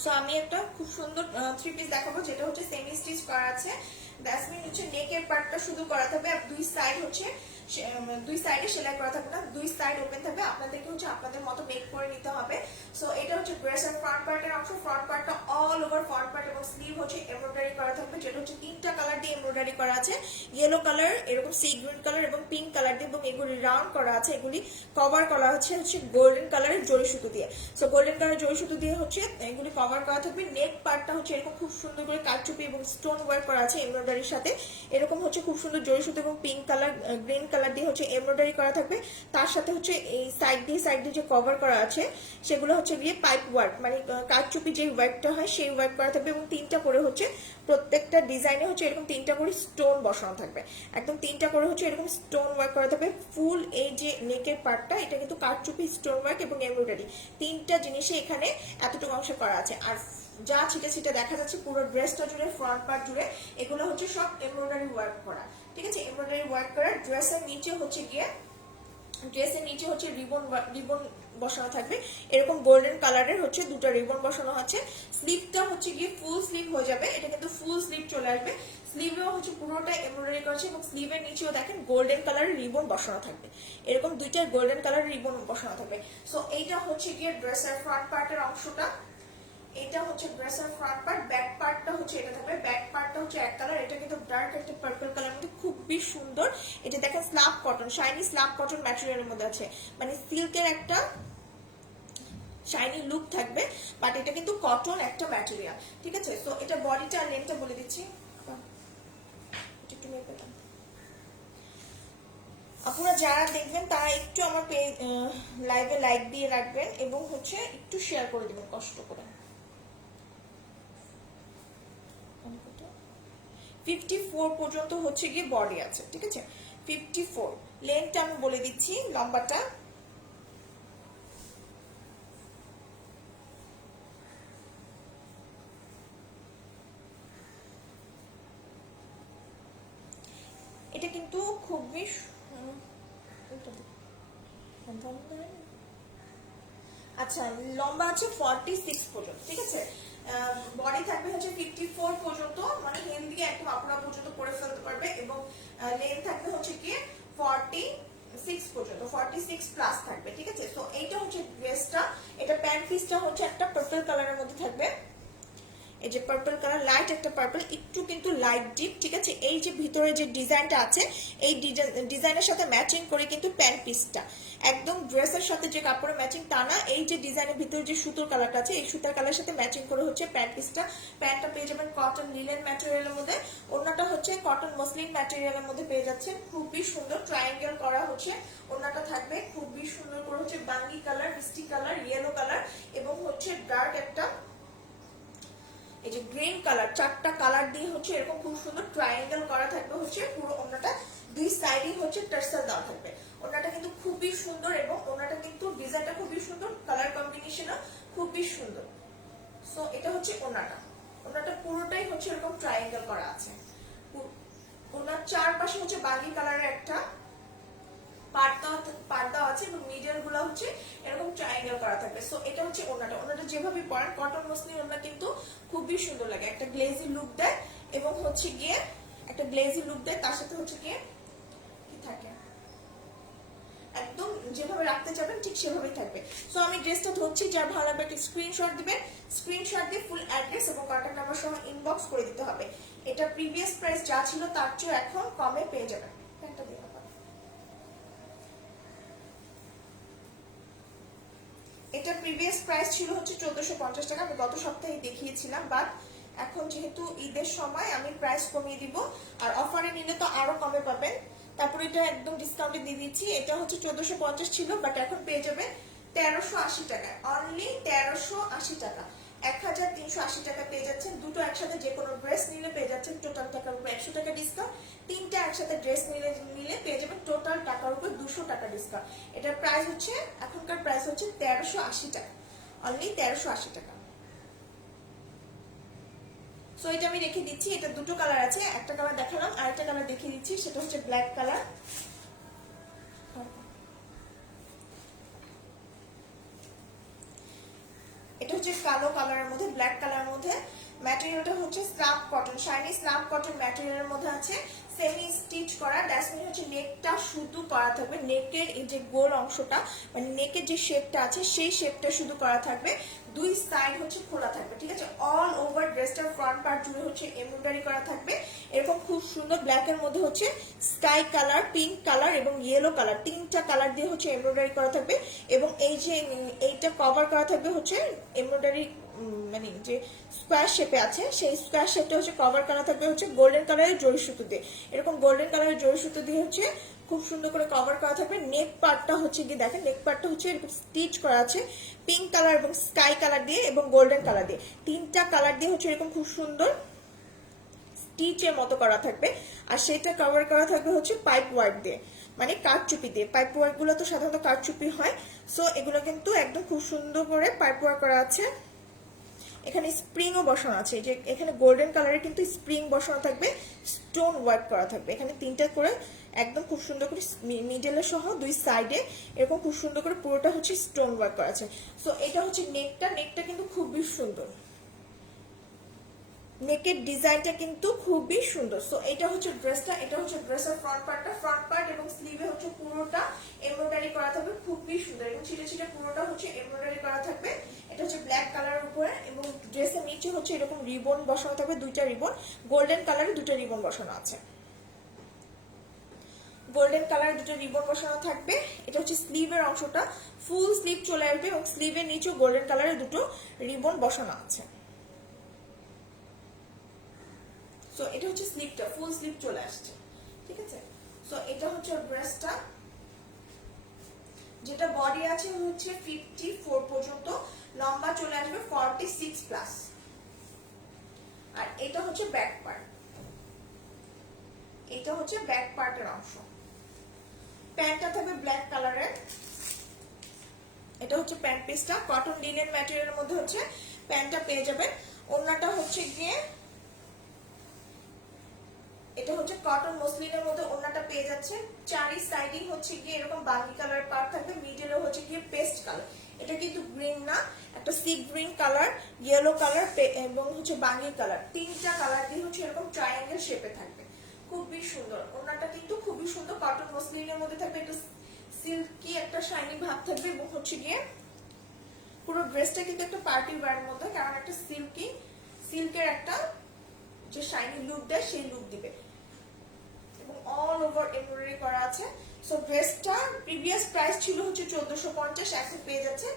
সো আমি একটা খুব সুন্দর থ্রি পিস দেখাবো, যেটা হচ্ছে সেমি স্টিচ করা আছে। দ্যাটস মিন হচ্ছে নেকের পার্টটা শুধু করা থাকবে, আর দুই সাইড হচ্ছে দুই সাইডে সেলাই করা থাকবে না, দুই সাইড ওপেন থাকবে। আপনাদেরকে হচ্ছে আপনাদের মতো মেক করে নিতে হবে। সো এটা হচ্ছে ড্রেসের ফ্রন্ট পার্টের অংশ। ফ্রন্ট পার্টটা অল ওভার ফ্রন্ট পার্ট এবং স্লিভ হচ্ছে এমব্রয়ডারি করা থাকবে, যেটা হচ্ছে তিনটা কালার দিয়ে এমব্রয়ডারি করা আছে। ইয়েলো কালার, এরকম সি গ্রিন কালার এবং পিঙ্ক কালার দিয়ে, এবং এগুলি রাউন্ড করা আছে। এগুলি কভার করা হচ্ছে গোল্ডেন কালারের জরি সুতো দিয়ে। সো গোল্ডেন কালার জরি সুতো দিয়ে হচ্ছে এগুলি কভার করা থাকবে। নেক পার্টটা হচ্ছে এরকম খুব সুন্দর করে কারচুপি এবং স্টোন ওয়ার্ক করা আছে এমব্রয়ডারির সাথে। এরকম হচ্ছে খুব সুন্দর জরি সুতো এবং পিঙ্ক কালার গ্রিন কালার দিয়ে হচ্ছে এমব্রয়ডারি করা থাকবে। তার সাথে হচ্ছে এই সাইড দিয়ে যে কভার করা আছে সেগুলো হচ্ছে গিয়ে পাইপ ওয়ার্ক মানে কারচুপি যে ওয়ার্কটা হয় সেই ওয়ার্ক করা থাকবে, এবং তিনটা করে হচ্ছে প্রত্যেকটা ডিজাইনে হচ্ছে এরকম তিনটা করে স্টোন বসানো থাকবে। একদম তিনটা করে হচ্ছে এরকম স্টোন ওয়ার্ক করা থাকবে। ফুল এই যে নেকের পার্টটা এটা কিন্তু কারচুপি, স্টোন ওয়ার্ক এবং এমব্রয়ডারি তিনটা জিনিসে এখানে এতটুকু অংশ করা আছে। আর যা ছিটে ছিটে দেখা যাচ্ছে পুরো ড্রেসটা জুড়ে, ফ্রন্ট পার্ট জুড়ে এগুলো হচ্ছে সব এমব্রয়ডারি ওয়ার্ক করা, ঠিক আছে? এমব্রয়ডারি ওয়ার্ক করা। ড্রেসের নিচে হচ্ছে রিবন বসানো থাকবে, এরকম গোল্ডেন কালারের হচ্ছে দুটো রিবন বসানো আছে। স্লিভটা হচ্ছে গিয়ে ফুল স্লিভ হয়ে যাবে, এটা কিন্তু ফুল স্লিভ চলে আসবে। স্লিভেও হচ্ছে পুরোটা এমব্রয়ডারি করা আছে এবং স্লিভের নিচেও দেখেন গোল্ডেন কালারের রিবন বসানো থাকবে, এরকম দুইটা গোল্ডেন কালারের রিবন বসানো থাকবে। সো এইটা হচ্ছে গিয়ে ড্রেসের ফ্রন্ট পার্টের অংশটা, এটা হচ্ছে ড্রেসের ফ্রন্ট পার্ট। ব্যাক পার্টটা হচ্ছে এটা থাকবে, ব্যাক পার্টটা হচ্ছে এক কালার, এটা কিন্তু ডার্ক একটা পার্পল কালার মধ্যে খুবই সুন্দর। এটা দেখেন slub cotton, shiny slub cotton ম্যাটেরিয়ালের মধ্যে আছে, মানে সিল্কের একটা শাইনি লুক থাকবে, বাট এটা কিন্তু কটন একটা ম্যাটেরিয়াল, ঠিক আছে? সো এটা বডিটা আর লেন্থটা বলে দিচ্ছি, একটু মেপে দাও। আপনারা যারা দেখবেন তারা একটু আমার লাইভে লাইক দিয়ে রাখবেন এবং হচ্ছে একটু শেয়ার করে দিবেন কষ্ট করে। 54 পর্যন্ত হচ্ছে গিয়ে বডি আছে, ঠিক আছে? 54 লেন্থটা আমি বলে দিচ্ছি, লম্বাটা এটা কিন্তু খুবই আচ্ছা, লম্বা আছে 46 পর্যন্ত, ঠিক আছে? বডি থাকবে হচ্ছে 54 পর্যন্ত, মানে হেল দিয়ে একদম আপুরা পর্যন্ত পরে ফেলতে পারবে, এবং লেন্থ থাকবে হচ্ছে কি 46 পর্যন্ত, 46 প্লাস থাকবে, ঠিক আছে? তো এইটা হচ্ছে ড্রেসটা। এটা প্যান্ট পিসটা হচ্ছে একটা পার্পল কালারের মধ্যে থাকবে, এই যে পার্পল কালার, লাইট একটা পার্পল, একটু কিন্তু লাইট ডিপ, ঠিক আছে? এই যে ভিতরে যে ডিজাইনটা আছে এই ডিজাইনের সাথে ম্যাচিং করে কিন্তু প্যান্ট পিসটা একদম ড্রেসের সাথে যে কাপড়ে ম্যাচিং তা না, এই যে ডিজাইনের ভিতরে যে সুতোর কালারটা আছে এই সুতার কালারের সাথে ম্যাচিং করে হচ্ছে প্যান্ট পিসটা। প্যান্টটা পেয়ে যাবেন কটন লিনেন ম্যাটেরিয়ালের মধ্যে, ওড়নাটা হচ্ছে কটন মসলিন ম্যাটেরিয়ালের মধ্যে পেয়ে যাচ্ছে, খুবই সুন্দর ট্রায়াঙ্গেল করা হচ্ছে ওড়নাটা থাকবে, খুবই সুন্দর করে হচ্ছে বাঙ্গি কালার, মিষ্টি কালার, ইয়েলো কালার এবং হচ্ছে ডার্ক একটা এই যে গ্রিন কালার, চারটা কালার দিয়ে হচ্ছে এরকম খুব সুন্দর ট্রায়াঙ্গেল করা থাকবে হচ্ছে পুরো ওড়নাটা, দুই সাইডে হচ্ছে টার্সাল দেওয়া থাকবে। ওড়নাটা কিন্তু খুবই সুন্দর এবং ওড়নাটা কিন্তু ডিজাইনটা খুবই সুন্দর, কালার কম্বিনেশনও খুবই সুন্দর। সো এটা হচ্ছে ওড়নাটা, ওড়নাটা পুরোটাই হচ্ছে এরকম ট্রায়াঙ্গেল করা আছে, ওড়নার চারপাশে হচ্ছে বাঙ্গি কালারের একটা পার্ট দেওয়া আছে এবং মিডল গুলো হচ্ছে এরকম ট্রায়াঙ্গেল করা থাকবে। সো এটা হচ্ছে ওড়নাটা, ওড়নাটা যেভাবে পরেন কটন মসলিন ওড়না কিন্তু খুবই সুন্দর লাগে, একটা গ্লেজি লুক দেয় এবং হচ্ছে গিয়ে একটা গ্লেজি লুক দেয়, তার সাথে হচ্ছে গিয়ে কি থাকে একদম যেভাবে রাখতে চাবেন ঠিক সেভাবেই থাকবে। সো আমি ড্রেসটা ধরছি, যার ভালো লাগবে একটা স্ক্রিনশট দিবেন, স্ক্রিনশট দিয়ে ফুল অ্যাড্রেস এবং কন্টাক্ট নাম্বার সহ ইনবক্স করে দিতে হবে। এটা প্রিভিয়াস প্রাইস যা ছিল তার চেয়ে এখন কমে পেয়ে যাবেন। প্যান্টটা দিয়ে এটা প্রিভিয়াস প্রাইস ছিল হচ্ছে 1450 টাকা, আমি গত সপ্তাহে দেখিয়েছিলাম, বাট এখন যেহেতু ঈদের সময় আমি প্রাইস কমিয়ে দিব, আর অফারে নিলে তো আরো কমে পাবেন। তারপর এটা একদম ডিসকাউন্টে দিয়ে দিচ্ছি, এটা হচ্ছে 1450 ছিল, বাট এখন পেয়ে যাবে 1380 টাকায়, অনলি 1380 টাকা, 1380 টাকা পেয়ে যাচ্ছেন। দুটো একসাথে যে কোনো ড্রেস নিলে পেয়ে যাচ্ছেন টোটাল টাকার উপর 100 টাকা ডিসকাউন্ট, তিনটা একসাথে ড্রেস নিলে পেয়ে যাবেন টোটাল টাকার উপর 200 টাকা ডিসকাউন্ট। এটার প্রাইস হচ্ছে এখনকার প্রাইস হচ্ছে 1380 টাকা, অনলি 1380 টাকা। সো এটা আমি রেখে দিচ্ছি, এটা দুটো কালার আছে, একটা কালার দেখালাম, আরেকটা কালার দেখিয়ে দিচ্ছি, সেটা হচ্ছে ব্ল্যাক কালার। এটা হচ্ছে কালো কালারের মধ্যে, ব্ল্যাক কালারের মধ্যে, ম্যাটেরিয়ালটা হচ্ছে slub cotton, shiny slub cotton ম্যাটেরিয়ালের মধ্যে আছে, সেমি স্টিচ করা, দ্যাটস হচ্ছে নেকটা শুধু করা থাকবে, নেকের এই যে গোল অংশটা মানে নেকের যে শেপটা আছে সেই শেপটা শুধু করা থাকবে, দুই সাইড হচ্ছে খোলা থাকবে, ঠিক আছে? অল ওভার ড্রেসটার ফ্রন্ট পার্ট জুড়ে হচ্ছে এমব্রয়ডারি করা থাকবে, এরকম খুব সুন্দর ব্ল্যাকের মধ্যে হচ্ছে স্কাই কালার, পিঙ্ক কালার এবং ইয়েলো কালার, তিনটা কালার দিয়ে হচ্ছে এমব্রয়ডারি করা থাকবে, এবং এই যে এইটা কভার করা থাকবে হচ্ছে এমব্রয়ডারি মানে যে স্কোয়ার শেপে আছে সেই স্কোয়ার শেপটা হচ্ছে কভার করা থাকবে হচ্ছে গোল্ডেন কালারের জরি সুতো দিয়ে, এরকম গোল্ডেন কালারের জরি সুতো দিয়ে হচ্ছে খুব সুন্দর করে কভার করা থাকবে। নেক পার্টটা হচ্ছে গিয়ে দেখেন, নেক পার্টটা হচ্ছে এরকম স্টিচ করা আছে পিঙ্ক কালার এবং স্কাই কালার দিয়ে এবং গোল্ডেন কালার দিয়ে, তিনটা কালার দিয়ে হচ্ছে এরকম খুব সুন্দর স্টিচের মতো করা থাকবে, আর সেটা কভার করা থাকবে হচ্ছে পাইপ ওয়ার্ক দিয়ে, মানে কারচুপি দিয়ে। পাইপ ওয়ার্ক গুলো তো সাধারণত কারচুপি হয়, সো এগুলো কিন্তু একদম খুব সুন্দর করে পাইপ ওয়ার্ক করা আছে। এখানে স্প্রিংও বসানো আছে, যে এখানে গোল্ডেন কালারের কিন্তু স্প্রিং বসানো থাকবে, স্টোন ওয়ার্ক করা থাকবে। এখানে 3টা করে একদম খুব সুন্দর করে মিডলে সহ 2 সাইডে এরকম খুব সুন্দর করে পুরোটা হচ্ছে স্টোন ওয়ার্ক করা আছে। সো এটা হচ্ছে নেকটা কিন্তু খুবই সুন্দর, নেকের ডিজাইনটা কিন্তু খুবই সুন্দর। সো এটা হচ্ছে ড্রেসটা, এটা হচ্ছে ড্রেসের ফ্রন্ট পার্ট এবং স্লিভে হচ্ছে পুরোটা এমব্রয়ডারি করা থাকবে, খুবই সুন্দর এবং ছিটে ছিটে পুরোটা হচ্ছে এমব্রয়ডারি করা থাকবে। এটা হচ্ছে ব্ল্যাক কালারের উপরে এবং ড্রেসের নিচে হচ্ছে এরকম রিবন বসানো থাকবে, 2টা রিবন, গোল্ডেন কালারের 2টা রিবন বসানো আছে, গোল্ডেন কালারের 2টা রিবন বসানো থাকবে। এটা হচ্ছে স্লিভের অংশটা, ফুল স্লিভ চলে আসবে এবং স্লিভের নিচেও গোল্ডেন কালারের 2টো রিবন বসানো আছে। সো এটা হচ্ছে স্লিভটা, ফুল স্লিভ চলে আসছে, ঠিক আছে। সো এটা হচ্ছে ড্রেসটা, যেটা বডি আছে হচ্ছে 54 পর্যন্ত, লম্বা চলে আসবে 46 প্লাস। আর এটা হচ্ছে ব্যাক পার্ট, এটা হচ্ছে ব্যাক পার্টের অংশ। প্যান্টটা থাকবে ব্ল্যাক কালারের, এটা হচ্ছে প্যান্ট পিসটা, কটন লিনেন ম্যাটেরিয়ালের মধ্যে হচ্ছে প্যান্টটা পেয়ে যাবেন। ওড়নাটা হচ্ছে গিয়ে এটা হচ্ছে কটন মসলিনের মধ্যে ওড়নাটা পেয়ে যাচ্ছে, চারি সাইডিং হচ্ছে গিয়ে এরকম বাঙ্গি কালার পার্ট থাকবে, মিডলে হচ্ছে গিয়ে পেস্ট কালার, এটা কিন্তু গ্রিন না, একটা sea green colour, yellow colour এবং হচ্ছে বাঙ্গি কালার, 3টা কালার দিয়ে হচ্ছে এরকম ট্রায়াঙ্গেল শেপে থাকবে, খুবই সুন্দর। ওড়নাটা কিন্তু খুবই সুন্দর, কটন মসলিনের মধ্যে থাকবে, একটু সিল্কি একটা শাইনি ভাব থাকবে এবং হচ্ছে গিয়ে পুরো ড্রেসটা কিন্তু একটা পার্টি ওয়্যারের মধ্যে, কারণ একটা সিল্কের একটা যে শাইনি লুক দেয় সেই লুক দিবে এবং অল ওভার এমব্রয়ডারি করা আছে। সো ড্রেসটা প্রিভিয়াস প্রাইস ছিল হচ্ছে 1450, এখন পেয়ে যাচ্ছে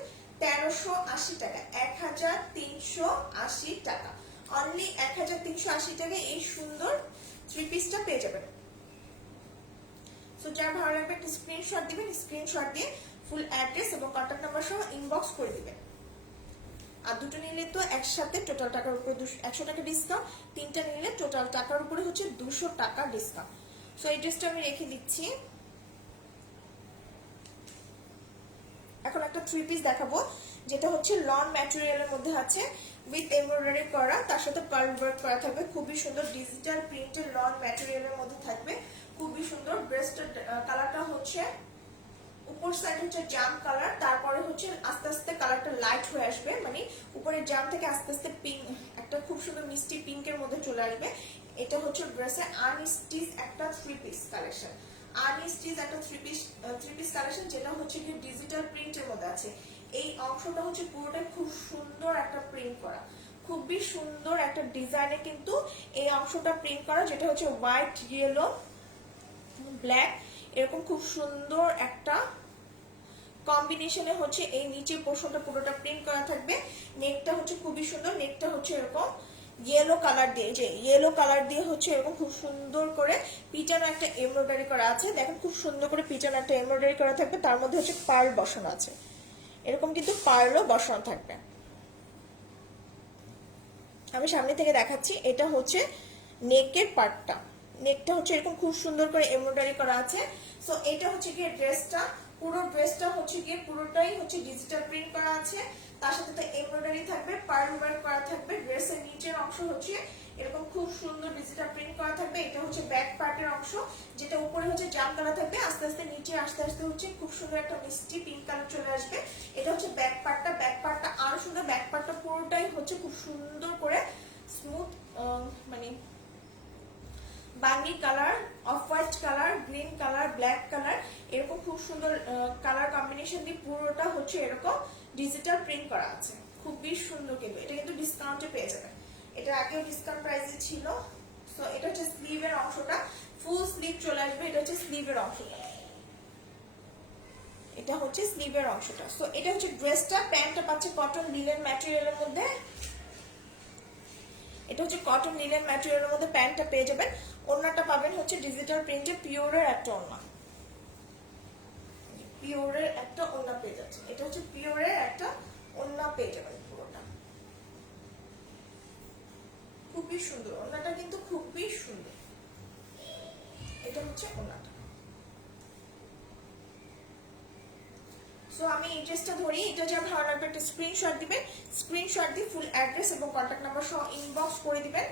1380 টাকা, 1380 টাকা, অনলি 1380 টাকায় এই সুন্দর 3 পিসটা পেয়ে যাবেন। সো যার ভালো লাগবে একটা স্ক্রিনশট দিবেন, স্ক্রিনশট দিয়ে ফুল অ্যাড্রেস এবং কন্ট্যাক্ট নাম্বার সহ ইনবক্স করে দিবেন। আর 2টো নিলে তো একসাথে টোটাল টাকার উপরে 100 টাকা ডিসকাউন্ট, 3টা নিলে টোটাল টাকার উপরে হচ্ছে 200 টাকা ডিসকাউন্ট। সো এই ড্রেসটা আমি রেখে দিচ্ছি। এখন একটা 3 পিস দেখাবো, যেটা হচ্ছে লন ম্যাটেরিয়ালের মধ্যে আছে, উইথ এমব্রয়ডারি করা, তার সাথে পার্ল ওয়ার্ক করা থাকবে, খুবই সুন্দর ডিজিটাল প্রিন্টেড লন ম্যাটেরিয়ালের মধ্যে থাকবে, খুবই সুন্দর। ড্রেসটার কালারটা হচ্ছে উপর সাইড হচ্ছে জাম কালার, তারপরে হচ্ছে আস্তে আস্তে কালারটা লাইট হয়ে আসবে, মানে উপরে জাম থেকে আস্তে আস্তে পিঙ্ক, একটা খুব সুন্দর মিষ্টি পিঙ্কের মধ্যে চলে আসবে। এটা হচ্ছে ড্রেসের আনস্টিচ একটা 3 পিস কালেকশন, আনস্টিচ একটা 3 পিস কালেকশন, যেটা হচ্ছে কি ডিজিটাল প্রিন্টের মধ্যে আছে। এই অংশটা হচ্ছে পুরোটাই খুব সুন্দর একটা প্রিন্ট করা, খুবই সুন্দর একটা ডিজাইনে কিন্তু এই অংশটা প্রিন্ট করা, যেটা হচ্ছে হোয়াইট, ইয়েলো, ব্ল্যাক, এরকম খুব সুন্দর একটা কম্বিনেশনে হচ্ছে এই নিচের পোর্শনটা পুরোটা প্রিন্ট করা থাকবে। নেকটা হচ্ছে খুবই সুন্দর, নেকটা হচ্ছে এরকম ইয়েলো কালার দিয়ে, যে ইয়েলো কালার দিয়ে হচ্ছে এরকম খুব সুন্দর করে পিটানো একটা এমব্রয়ডারি করা আছে, দেখেন খুব সুন্দর করে পিটানো একটা এমব্রয়ডারি করা থাকবে, তার মধ্যে হচ্ছে পার্ল বসানো আছে, এরকম কিন্তু পার্লও বসানো থাকবে। আমি সামনে থেকে দেখাচ্ছি, এটা হচ্ছে নেকের পার্টটা, নেকটা হচ্ছে এরকম খুব সুন্দর করে এমব্রয়ডারি করা আছে। সো এটা হচ্ছে গিয়ে ড্রেসটা, পুরো ড্রেসটা হচ্ছে গিয়ে পুরোটাই হচ্ছে ডিজিটাল প্রিন্ট করা আছে, তার সাথে তো এমব্রয়ডারি থাকবে, পার্ল ওয়ার্ক করা থাকবে, ড্রেসের নিচের অংশ হচ্ছে এরকম খুব সুন্দর ডিজিটাল প্রিন্ট করা থাকবে। এটা হচ্ছে ব্যাক পার্টের অংশ, যেটা উপরে হচ্ছে জাম কালার থাকবে, আস্তে আস্তে নিচে আস্তে আস্তে হচ্ছে খুব সুন্দর একটা মিষ্টি পিঙ্ক কালার চলে আসবে। এটা হচ্ছে ব্যাক পার্টটা আরো সুন্দর, ব্যাক পার্টটা পুরোটাই হচ্ছে খুব সুন্দর করে স্মুথ, মানে বাঙ্গি colour, off white colour, green colour, black colour, এরকম খুব সুন্দর কালার কম্বিনেশন দিয়ে পুরোটা হচ্ছে এরকম ডিজিটাল প্রিন্ট করা আছে, খুবই সুন্দর। কিন্তু এটা কিন্তু ডিসকাউন্টে পেয়ে যাবেন, এটা আগেও ডিসকাউন্ট প্রাইসে ছিল। সো এটা হচ্ছে স্লিভের অংশটা, ফুল স্লিভ চলে আসবে, এটা হচ্ছে স্লিভের অংশটা, এটা হচ্ছে স্লিভের অংশটা। সো এটা হচ্ছে ড্রেসটা, প্যান্টটা পাচ্ছে কটন লিনেন ম্যাটেরিয়ালের মধ্যে, এটা হচ্ছে কটন লিনেন ম্যাটেরিয়ালের মধ্যে প্যান্টটা পেয়ে যাবেন। ওড়নাটা পাবেন হচ্ছে ডিজিটাল প্রিন্টে পিওরের একটা ওড়না, পিওরের একটা ওড়না পেয়ে যাচ্ছেন, এটা হচ্ছে পিওরের একটা ওড়না পেয়ে যাবেন পুরোটা, খুবই সুন্দর ওড়নাটা, কিন্তু খুবই সুন্দর। এটা হচ্ছে ওড়নাটা। সো সো আমি এই ড্রেসটা ধরি, এটা যা ভালো লাগবে একটা স্ক্রিনশট দিবেন, স্ক্রিনশট দিয়ে ফুল অ্যাড্রেস এবং কন্ট্যাক্ট নাম্বার সহ ইনবক্স করে দিবেন।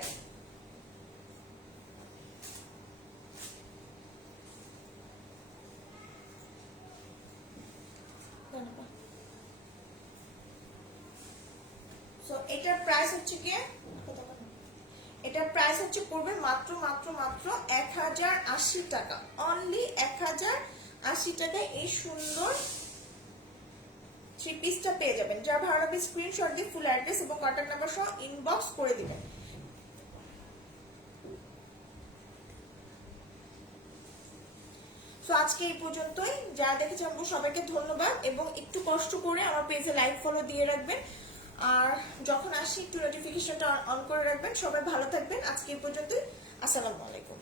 সো এটার প্রাইস হচ্ছে কি, এটার প্রাইস হচ্ছে পড়বে মাত্র মাত্র মাত্র 1080 টাকা, অনলি 1080 টাকায় এই সুন্দর থ্রি পিসটা পেয়ে যাবেন। যার ভালো লাগবে স্ক্রিনশট দিয়ে ফুল অ্যাড্রেস এবং কন্ট্যাক্ট নাম্বার সহ ইনবক্স করে দিবেন। তো আজকে এই পর্যন্তই, যারা দেখেছেন সবাইকে ধন্যবাদ, এবং একটু কষ্ট করে আমার পেজে লাইক ফলো দিয়ে রাখবেন, আর যখন আসি একটু নোটিফিকেশনটা অন করে রাখবেন। সবাই ভালো থাকবেন, আজকে এই পর্যন্তই, আসসালামু আলাইকুম।